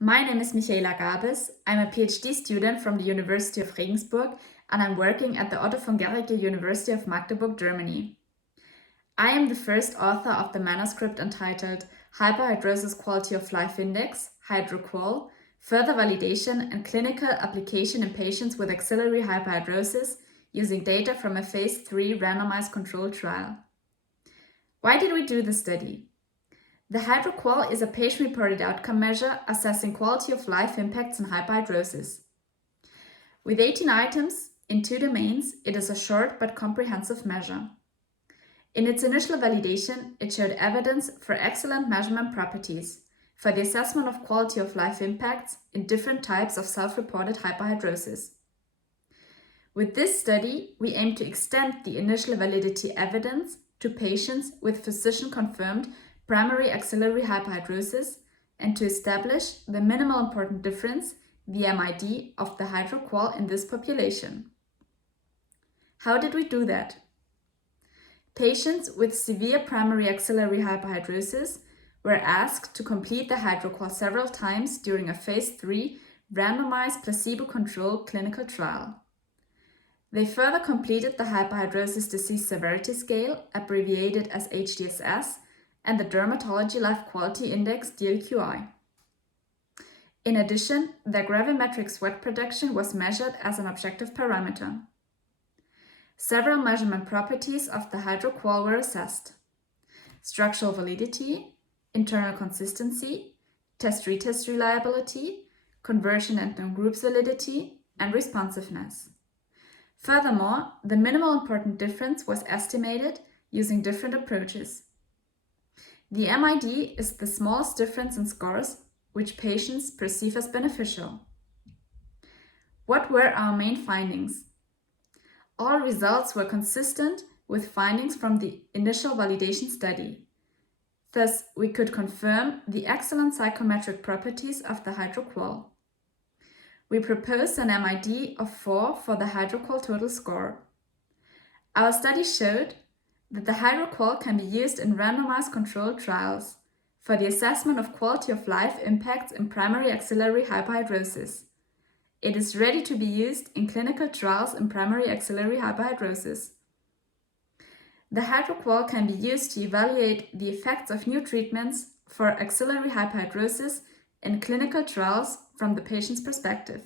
My name is Gabes. I'm a PhD student from the University of Regensburg and I'm working at the Otto von Guericke University of Magdeburg, Germany. I am the first author of the manuscript entitled Hyperhidrosis Quality of Life Index, HidroQoL, Further Validation and Clinical Application in Patients with Axillary Hyperhidrosis using data from a phase III randomized controlled trial. Why did we do the study? The HidroQoL is a patient-reported outcome measure assessing quality of life impacts in hyperhidrosis. With 18 items in 2 domains, it is a short but comprehensive measure. In its initial validation, it showed evidence for excellent measurement properties for the assessment of quality of life impacts in different types of self-reported hyperhidrosis. With this study, we aim to extend the initial validity evidence to patients with physician-confirmed primary axillary hyperhidrosis and to establish the minimal important difference, the MID, of the HidroQoL in this population. How did we do that? Patients with severe primary axillary hyperhidrosis were asked to complete the HidroQoL several times during a phase III randomized placebo-controlled clinical trial. They further completed the Hyperhidrosis Disease Severity Scale, abbreviated as HDSS, and the Dermatology Life Quality Index DLQI. In addition, their gravimetric sweat production was measured as an objective parameter. Several measurement properties of the HidroQoL were assessed: structural validity, internal consistency, test-retest reliability, conversion and non-group solidity, and responsiveness. Furthermore, the minimal important difference was estimated using different approaches. The MID is the smallest difference in scores which patients perceive as beneficial. What were our main findings? All results were consistent with findings from the initial validation study. Thus, we could confirm the excellent psychometric properties of the HidroQoL. We proposed an MID of 4 for the HidroQoL total score. Our study showed that the HidroQoL can be used in randomized controlled trials for the assessment of quality of life impacts in primary axillary hyperhidrosis. It is ready to be used in clinical trials in primary axillary hyperhidrosis. The HidroQoL can be used to evaluate the effects of new treatments for axillary hyperhidrosis in clinical trials from the patient's perspective.